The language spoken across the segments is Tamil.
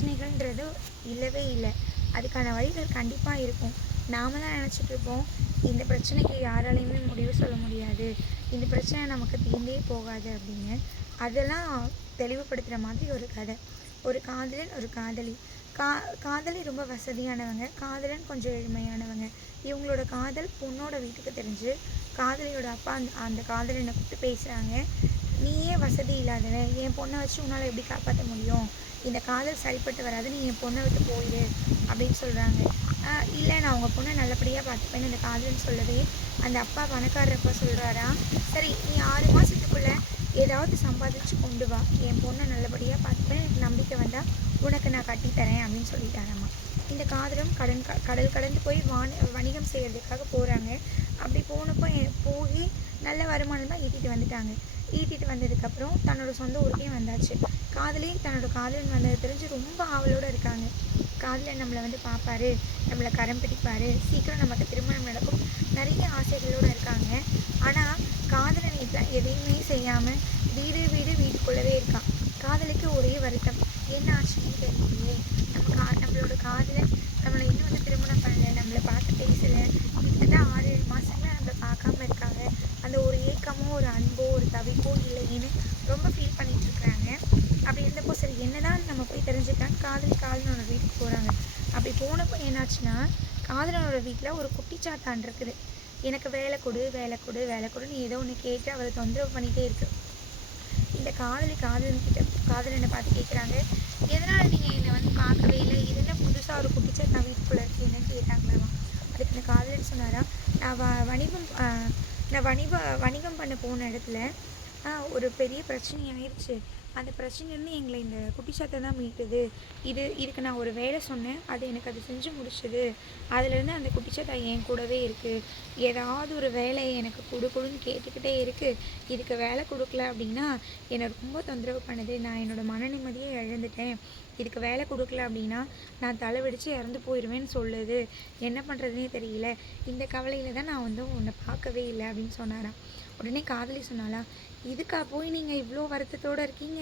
பிரச்சனைகள்ன்றது இல்லவே இல்லை. அதுக்கான வழிகள் கண்டிப்பாக இருக்கும். நாம தான் நினச்சிட்டு இருப்போம் இந்த பிரச்சனைக்கு யாராலையுமே முடிவு சொல்ல முடியாது. இந்த பிரச்சனை நமக்கு தீர்ந்தே போகாது அப்படின்னு. அதெல்லாம் தெளிவுபடுத்துகிற மாதிரி ஒரு கதை. ஒரு காதலன் ஒரு காதலி. கா காதலி ரொம்ப வசதியானவங்க காதலன் கொஞ்சம் ஏழ்மையானவங்க. இவங்களோட காதல் பொண்ணோட வீட்டுக்கு தெரிஞ்சு காதலியோட அப்பா அந்த அந்த காதலனை கூப்பிட்டு பேசுகிறாங்க நீயே வசதி இல்லாதவன் என் பொண்ணை வச்சு உன்னால் எப்படி காப்பாற்ற முடியும்? இந்த காதல் சரிப்பட்டு வராது. நீ என் பொண்ணை விட்டு போயிடு அப்படின்னு சொல்கிறாங்க இல்லை நான் உங்கள் பொண்ணை நல்லபடியாக பார்த்துப்பேன்னு அந்த காதல்னு சொல்லவே அந்த அப்பா பணக்காரப்பா சொல்கிறாரா சரி நீ ஆறு மாதத்துக்குள்ளே ஏதாவது சம்பாதிச்சு கொண்டு வா. என் பொண்ணை நல்லபடியாக பார்த்துப்பேன் எனக்கு நம்பிக்கை வந்தால் உனக்கு நான் கட்டித்தரேன் அப்படின்னு சொல்லிட்டாராம்மா இந்த காதலும் கடன் க கடல் கடந்து போய் வாணி வணிகம் செய்கிறதுக்காக போகிறாங்க அப்படி போனப்போ போய் நல்ல வருமானம் தான் ஈட்டிட்டு வந்துட்டாங்க. ஈட்டிட்டு வந்ததுக்கப்புறம் தன்னோட சொந்த ஊருக்கே வந்தாச்சு. காதலி தன்னோட காதலன் வந்ததை தெரிஞ்சு ரொம்ப ஆவலோடு இருக்காங்க. காதலன் நம்மளை வந்து பார்ப்பாரு நம்மளை கரம் பிடிப்பாரு. சீக்கிரம் நமக்கு திருமணம் நடக்கும். நிறைய ஆசைகளோடு இருக்காங்க. ஆனால் காதலன் இப்போ எதையுமே செய்யாமல் வீடு வீடு வீட்டுக்குள்ளவே இருக்கான். காதலிக்கு ஒரே வருத்தம் என்ன ஆச்சுன்னு தெரியலையே. நம்ம கா நம்மளோட காதலன் நம்மளை இன்னும் வந்து திருமணம் பண்ணல நம்மளை பார்த்து பேசலை கிட்டத்தட்ட ஆறு ஏழு மாதங்களா நம்மளை பார்க்காம இருக்காங்க அந்த ஒரு ஏக்கமோ ஒரு அன்போ ஒரு தவிப்போ இல்லைன்னு ரொம்ப ஃபீல் பண்ணிட்டு இருக்காங்க அப்படி இருந்தப்போ சரி என்னதான் நம்ம போய் தெரிஞ்சுக்கலாம் காதலி காதலனோட வீட்டுக்கு போகிறாங்க அப்படி போனப்போ என்னாச்சுன்னா காதலனோட வீட்டில் ஒரு குட்டிச்சாத்தான் இருக்குது. எனக்கு வேலை கொடு வேலை கொடு வேலை கொடுன்னு ஏதோ ஒன்று கேட்டு அவரை தொந்தரவு பண்ணிகிட்டே இருக்கு. இந்த காதலி காதலன் கிட்ட காதலனை பார்த்து கேட்குறாங்க எதனால் நீங்கள் என்னை வந்து பார்க்கவே இல்லை? இது என்ன புதுசாக ஒரு குட்டிச்சாத்தான் வீட்டுக்குள்ளே இருக்கீங்கன்னு கேட்டாங்களாமா அதுக்கு இந்த காதலன் சொன்னாரா நான் வ வணிகம் நான் வணிக வணிகம் பண்ண போன இடத்துல ஒரு பெரிய பிரச்சனை ஆயிடுச்சு அந்த பிரச்சனைலேருந்து எங்களை இந்த குட்டி சாத்தை தான் மீட்டுது. இது இதுக்கு நான் ஒரு வேலை சொன்னேன். அது எனக்கு அது செஞ்சு முடிச்சது. அதுலேருந்து அந்த குட்டி சாத்தா என் கூடவே இருக்குது ஏதாவது ஒரு வேலையை எனக்கு கொடு கொடுன்னு கேட்டுக்கிட்டே இருக்குது இதுக்கு வேலை கொடுக்கல அப்படின்னா என்னை ரொம்ப தொந்தரவு பண்ணுது. நான் என்னோடய மன நிம்மதியை இழந்துட்டேன். இதுக்கு வேலை கொடுக்கல அப்படின்னா நான் தலைவெடிச்சு இறந்து போயிடுவேன்னு சொல்லுது. என்ன பண்ணுறதுனே தெரியல. இந்த கவலையில் தான் நான் வந்து உன்னை பார்க்கவே இல்லை அப்படின்னு சொன்னாராம். உடனே காதலி சொன்னாலா இதுக்கா போய் நீங்கள் இவ்வளோ வருத்தத்தோடு இருக்கீங்க?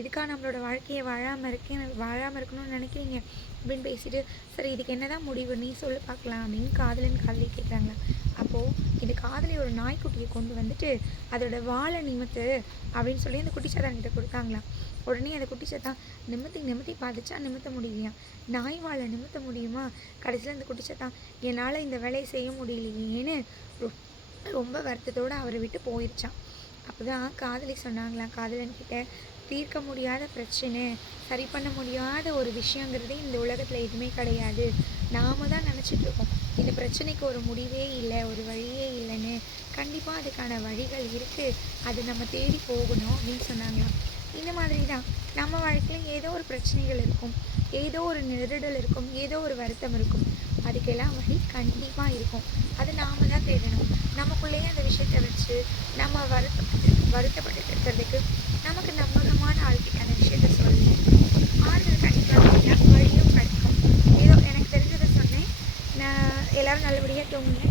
இதுக்கா நம்மளோட வாழ்க்கையை வாழாமல் இருக்கேன் வாழாமல் இருக்கணும்னு நினைக்கிறீங்க. அப்படின்னு பேசிட்டு சரி இதுக்கு என்ன தான் முடிவு? நீ சொல்லு பார்க்கலாம். அப்படின்னு காதலன் காதலி கேட்குறாங்க அப்போது இந்த காதலி ஒரு நாய்க்குட்டியை கொண்டு வந்துட்டு அதோட வாழை நிமித்து அப்படின்னு சொல்லி அந்த குட்டிச்சாத்தான்கிட்ட கொடுத்தாங்களாம். உடனே அந்த குட்டிச்சாத்தான் நிமித்தி நிமித்தி பாதிச்சா நிமித்த முடியலையா நாய் வாழை நிமித்த முடியுமா? கடைசியில் அந்த குட்டிச்சாத்தான் என்னால் இந்த வேலையை செய்ய முடியலையேன்னு ரொம்ப வருத்தத்தோடு அவரை விட்டு போயிடுச்சான் அப்போ தான் காதலி சொன்னாங்களாம் காதலன் கிட்ட தீர்க்க முடியாத பிரச்சனை. சரி பண்ண முடியாத ஒரு விஷயங்கிறது இந்த உலகத்தில் எதுவுமே கிடையாது. நாம தான் நினச்சிட்டு இருக்கோம். இந்த பிரச்சனைக்கு ஒரு முடிவே இல்லை ஒரு வழியே இல்லைன்னு. கண்டிப்பாக அதுக்கான வழிகள் இருக்குது அது நம்ம தேடி போகணும் அப்படின்னு சொன்னாங்களாம் இந்த மாதிரி தான் நம்ம வாழ்க்கையில் ஏதோ ஒரு பிரச்சனைகள் இருக்கும். ஏதோ ஒரு நெருடல் இருக்கும். ஏதோ ஒரு வருத்தம் இருக்கும். அதுக்கெல்லாம் வழி கண்டிப்பாக இருக்கும். அது நாம தான் தேடணும். நமக்குள்ளேயே அந்த விஷயத்தை வச்சு நம்ம வருத்தப்பட்டு வருத்தப்பட்டு இருக்கிறதுக்கு நமக்கு நம்பகமான ஆள்கிட்ட விஷயத்த சொல்லி ஆறுதல் கண்டிப்பாக வழியும் கிடைக்கும் ஏதோ எனக்கு தெரிஞ்சதை சொன்னேன். நான் எல்லோரும் நல்லபடியாக தூங்குங்க.